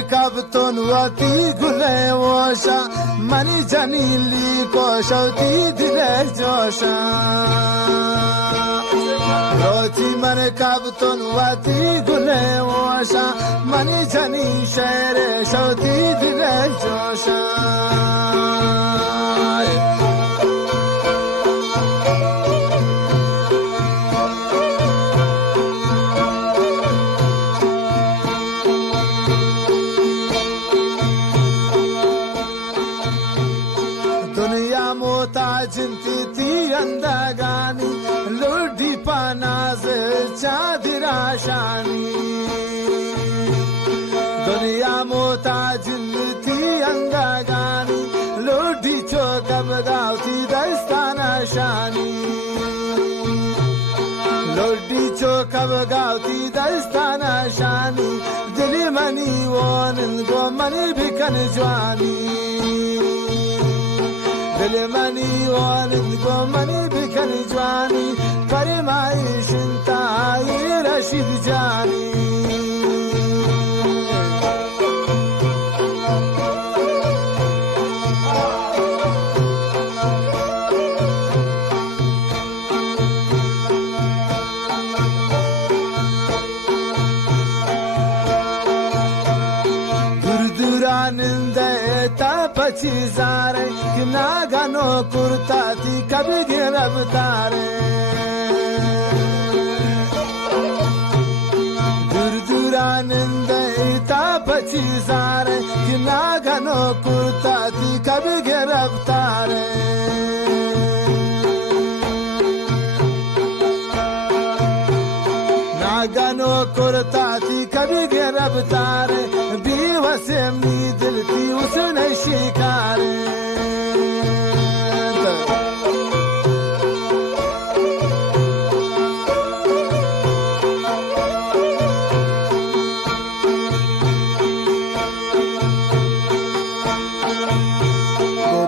کبتون وقتی گله واشا منی جنیلی کوشوتی دل جوشا روتی من کبتون وقتی گله واشا منی جنی شعر شوتی دل جوشا جنتی اندگانی لوڈی پاناز چادراشانی دنیا موتا جنتی اندگانی لوڈی چوکب گاوتی دستاناشانی لوڈی چوکب گاوتی دستاناشانی دلی منی وانندگو منی بکن جوانی دل منی وانندگو منی بکن جوانی پری مایش انتهای رشید جانی پچی زارے کہ ناگانو کرتا تھی کبھی گرفتارے دور دورانند تا پچی زارے کہ ناگانو کرتا تھی کبھی گرفتارے ناگانو کرتا تھی کبھی گرفتارے وسمني دلتي وسنة شكاري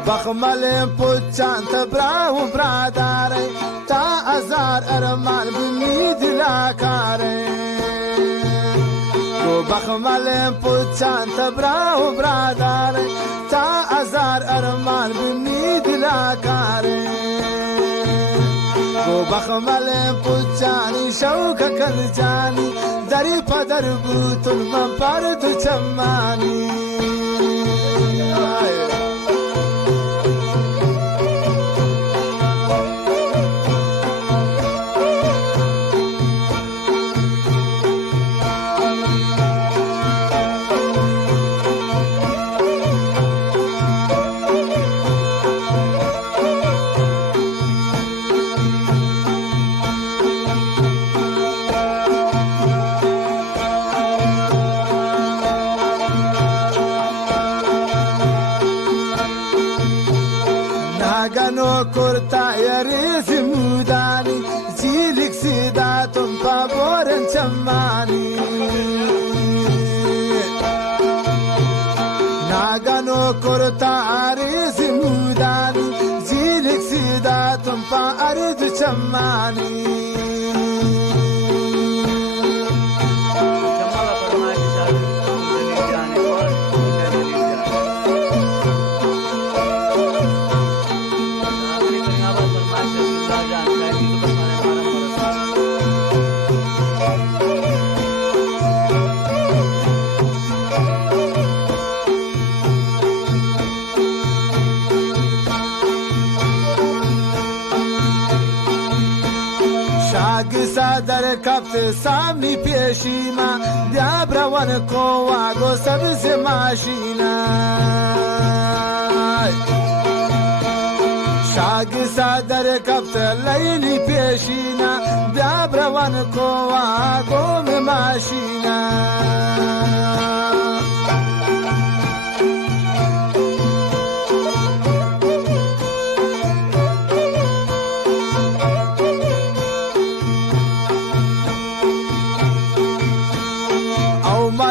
بخمل پوچان تبراو براداري تا ازار ارمان بني دلاكاري بخمل پوچان تبراو براداري تا ازار ارمان بني دلاكاري بخمل پوچانی شوق کل جانی دری پدر بوتن من پرد چمانی ناگانو کرتا یریز مودانی جیلک سیداتم پابورن چمانی ناگانو کرتا یریز مودانی جیلک سیداتم پا ارد چمانی در کفت سامنی پیشیما بیا بروان کو واگو سبز ماشینا شاگسا در کفت لیلی پیشینا بیا بروان کو واگو ماشینا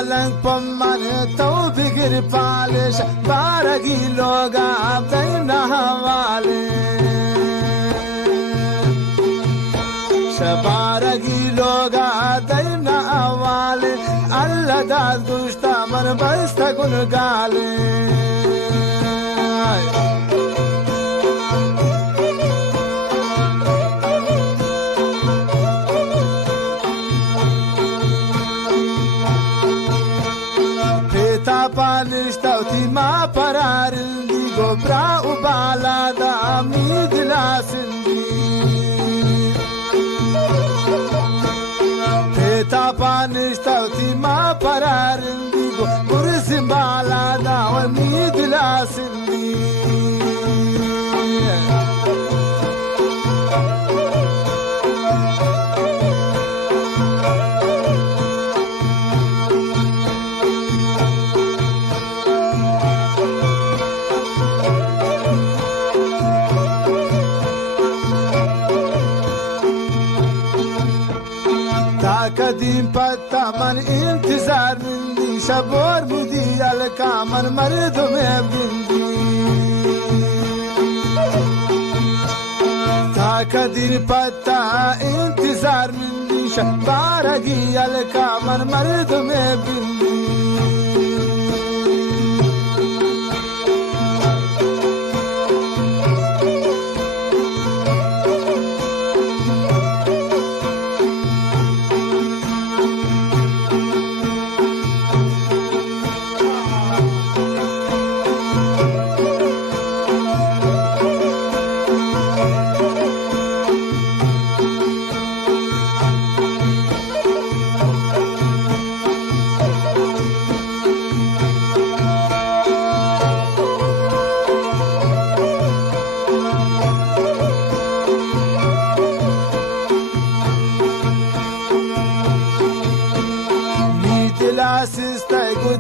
ملنگ پمان تو بگر پالش 12 کیلو گاب دین حوالے 12 کیلو گاب دین حوالے اللہ داد گوشتا من بسته گلگاله پیتا پالشتوتی ما پرارندی گبرا و بالا دا می دلاسندی پیتا پالشتوتی ما پرارندی گبرا بالا دا و می دلاسندی قدیم پتا من انتظار مندی شبور بودی الکا من مردم بندی تا قدیم پتا انتظار مندی شبارگی الکا من مردم بندی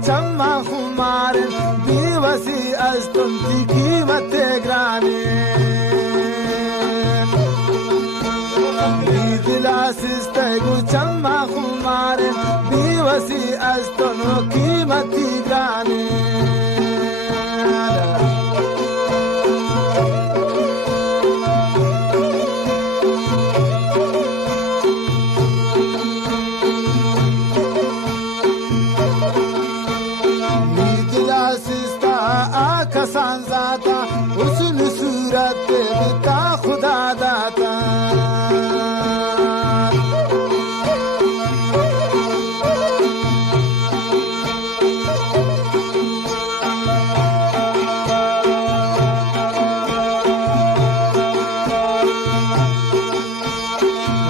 چما خمار بیوسی از تنتی قیمت گرانه بی دل سستگو چما خمار بیوسی از تنو قیمت گرانه کسان زاتا حسن صورت بتا خدا داتا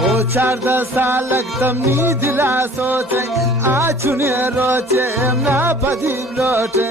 ओ 14 सालक तमनी दिला सोचे आचुने रोचे ना पदीब लोटे